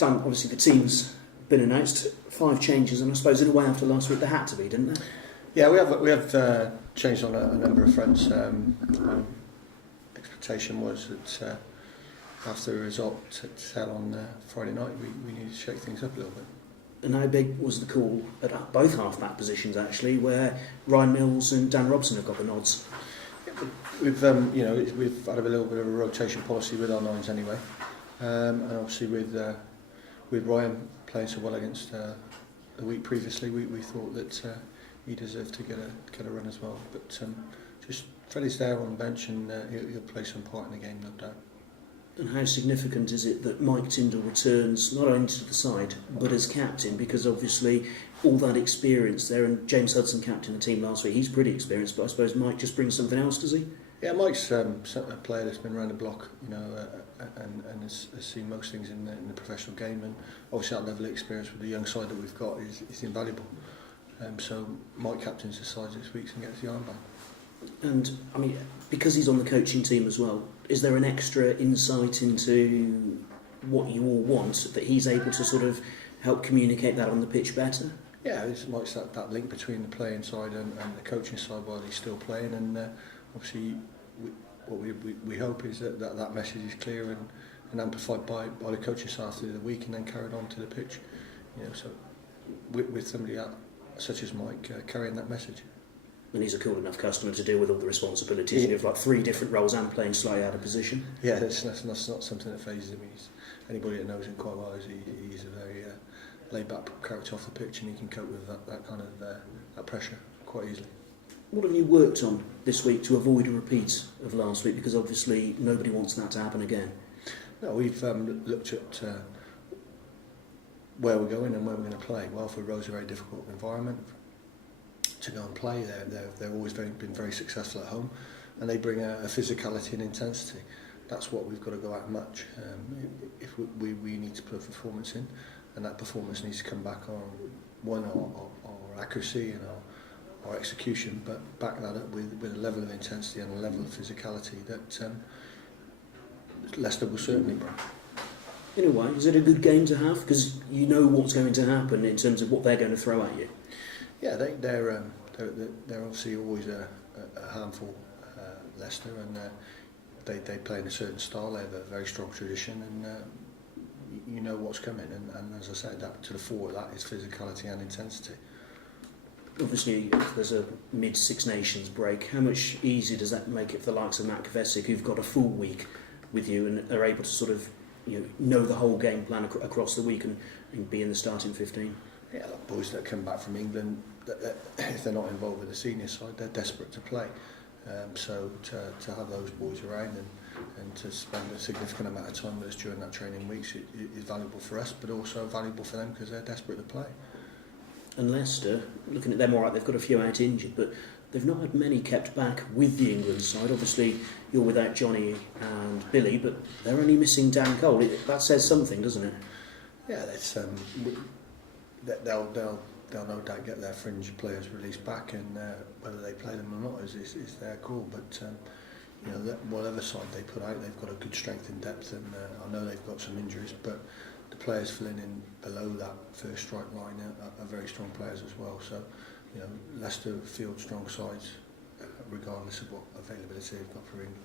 Stan, obviously the team's been announced, 5 changes, and I suppose in a way after last week there had to be, didn't there? Yeah, we have changed on a number of fronts. Expectation was that after the result to tell on Friday night, we needed to shake things up a little bit. And how big was the call at both half-back positions, actually, where Ryan Mills and Dan Robson have got the nods? We've we've had a little bit of a rotation policy with our nines anyway, and obviously with Ryan playing so well against the week previously, we thought that he deserved to get a run as well. But just Freddie's there on the bench, and he'll play some part in the game, no doubt. And how significant is it that Mike Tyndall returns not only to the side but as captain, because obviously all that experience there, and James Hudson captained the team last week, he's pretty experienced, but I suppose Mike just brings something else, does he? Yeah, Mike's a player that's been around the block, and has seen most things in the professional game, and obviously that level of experience with the young side that we've got is invaluable. So Mike captains the side 6 weeks and gets the armband. And I mean, because he's on the coaching team as well, is there an extra insight into what you all want that he's able to sort of help communicate that on the pitch better? Yeah, it's Mike's that link between the playing side and the coaching side while he's still playing, and obviously what we hope is that message is clear and amplified by the coaching staff through the week and then carried on to the pitch. So with somebody such as Mike carrying that message. And he's a cool enough customer to deal with all the responsibilities. You have like 3 different roles and playing slightly out of position. Yeah, that's not something that phases him. Anybody that knows him quite well he's a very laid-back character off the pitch, and he can cope with that kind of that pressure quite easily. What have you worked on this week to avoid a repeat of last week? Because obviously nobody wants that to happen again. No, we've looked at where we're going and where we're going to play. Welford Road's a very difficult environment to go and play. They've always been very successful at home, and they bring a physicality and intensity. That's what we've got to go out and match. If we need to put a performance in, and that performance needs to come back on our accuracy and our execution, but back that up with a level of intensity and a level of physicality that Leicester will certainly bring. In a way, is it a good game to have? Because you know what's going to happen in terms of what they're going to throw at you. Yeah, they're obviously always a handful, Leicester, and they play in a certain style. They have a very strong tradition, and you know what's coming. And as I said, that to the fore of that is physicality and intensity. Obviously, there's a mid-Six Nations break. How much easier does that make it for the likes of Matt Kvesic, who've got a full week with you and are able to sort of know the whole game plan across the week and be in the starting 15? Yeah, like boys that come back from England, if they're not involved with the senior side, they're desperate to play. So to have those boys around and to spend a significant amount of time with us during that training weeks is valuable for us, but also valuable for them because they're desperate to play. And Leicester, looking at them, all right, they've got a few out injured, but they've not had many kept back with the England side. Obviously, you're without Johnny and Billy, but they're only missing Dan Cole. That says something, doesn't it? Yeah, that's they'll no doubt get their fringe players released back, and whether they play them or not is their call. But whatever side they put out, they've got a good strength and depth, and I know they've got some injuries, but the players filling in below that first strike line are very strong players as well. So, Leicester field strong sides, regardless of what availability they've got for England.